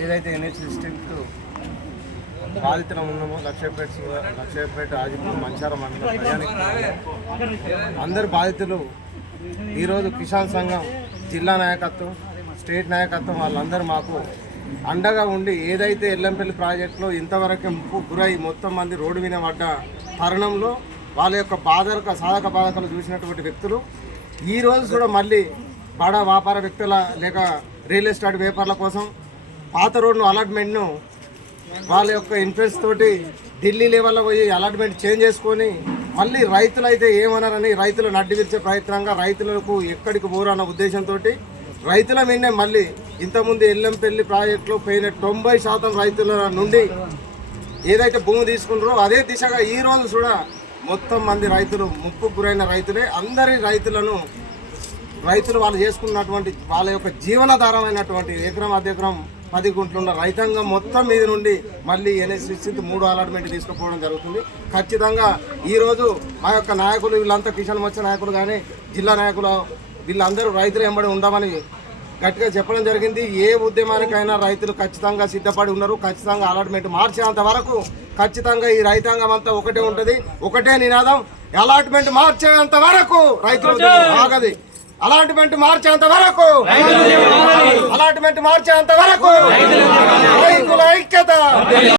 ఏదైతే NH district బాధితులం ఉన్నామో లక్ష్యపేట లక్ష్యపేట ఆజిపూర్ మంచారం మండలం ప్రజానికి అందరు బాధితులు. ఈరోజు కిసాన్ సంఘం జిల్లా నాయకత్వం స్టేట్ నాయకత్వం వాళ్ళందరూ మాకు అండగా ఉండి ఏదైతే ఎల్లంపల్లి ప్రాజెక్టులో ఇంతవరకు గురై మొత్తం మంది రోడ్డు మీద పడ్డ తరుణంలో వాళ్ళ యొక్క బాధక సాధక బాధకలు చూసినటువంటి వ్యక్తులు ఈ రోజు కూడా మళ్ళీ బడా వ్యాపార వ్యక్తుల లేక రియల్ ఎస్టేట్ వ్యాపారుల కోసం పాత రోడ్ను అలాట్మెంట్ను వాళ్ళ యొక్క ఇన్ఫ్లుయెన్స్ తోటి ఢిల్లీ లెవెల్లో పోయి అలాట్మెంట్ చేంజ్ చేసుకొని మళ్ళీ రైతులు అయితే ఏమన్నారని రైతులు నడ్డి ప్రయత్నంగా రైతులకు ఎక్కడికి పోరన్న ఉద్దేశంతో రైతుల మీదనే మళ్ళీ ఇంతకుముందు ఎల్లంపల్లి ప్రాజెక్టులో పోయిన తొంభై శాతం రైతుల నుండి ఏదైతే భూమి తీసుకున్నారో అదే దిశగా ఈ రోజు కూడా మొత్తం మంది రైతులు ముప్పు గురైన రైతులే. అందరి రైతులను రైతులు వాళ్ళు చేసుకున్నటువంటి వాళ్ళ యొక్క జీవనాధారమైనటువంటి ఎకరం అర్ధ పది గుంట్లున్న రైతాంగం మొత్తం మీద నుండి మళ్ళీ ఎన్ఎస్సి మూడు అలాట్మెంట్ తీసుకుపోవడం జరుగుతుంది. ఖచ్చితంగా ఈరోజు మా యొక్క నాయకులు వీళ్ళంతా కిషన్ మత్స్య నాయకులు కానీ జిల్లా నాయకులు వీళ్ళందరూ రైతులు ఎంబడి ఉండమని గట్టిగా చెప్పడం జరిగింది. ఏ ఉద్యమానికైనా రైతులు ఖచ్చితంగా సిద్ధపడి ఉన్నారు. ఖచ్చితంగా అలాట్మెంట్ మార్చేంత వరకు ఖచ్చితంగా ఈ రైతాంగం అంతా ఒకటే ఉంటుంది. ఒకటే నినాదం. అలాట్మెంట్ మార్చేంత వరకు రైతులు ఉద్యమం ఆగది. అలాట్మెంట్ మార్చేంత వరకు అలాట్మెంట్ మార్చేంత వరకు రైతుల ఐక్యత.